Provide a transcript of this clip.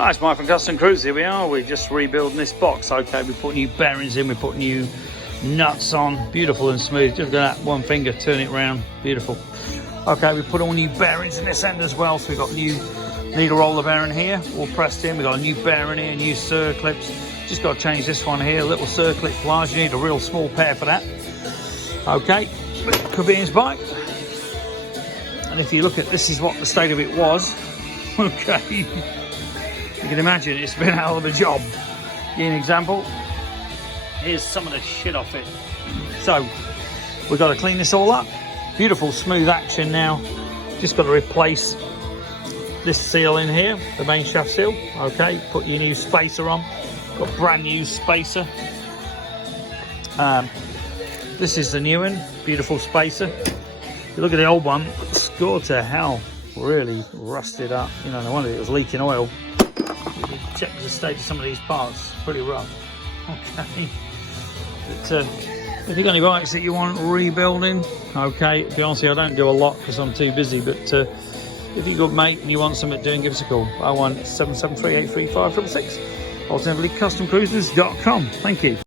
Hi, it's Mike from Custom Cruise. Here we are. We're just rebuilding this box. Okay, we put new bearings in, we put new nuts on. Beautiful and smooth. Just got that one finger, turn it around. Beautiful. Okay, we put all new bearings in this end as well. So we've got new needle roller bearing here, all pressed in. We've got a new bearing here, new circlips. Just got to change this one here, a little circlip pliers. You need a real small pair for that. Okay, could be in his bike. And if you look at, this is what the state of it was. Okay. You can imagine it's been a hell of a job. Give you an example. Here's some of the shit off it. So we've got to clean this all up. Beautiful smooth action now. Just got to replace this seal in here, the main shaft seal. Okay, put your new spacer on. Got brand new spacer. This is the new one. Beautiful spacer. If you look at the old one, scored to hell. Really rusted up. You know, no wonder it was leaking oil. Check the state of some of these parts, pretty rough. Okay, but if you've got any bikes that you want rebuilding, okay, to be honest with you, I don't do a lot because I'm too busy, but if you're a good mate and you want something doing, give us a call. 01773 835 666. Alternatively, customcruisers.com. Thank you.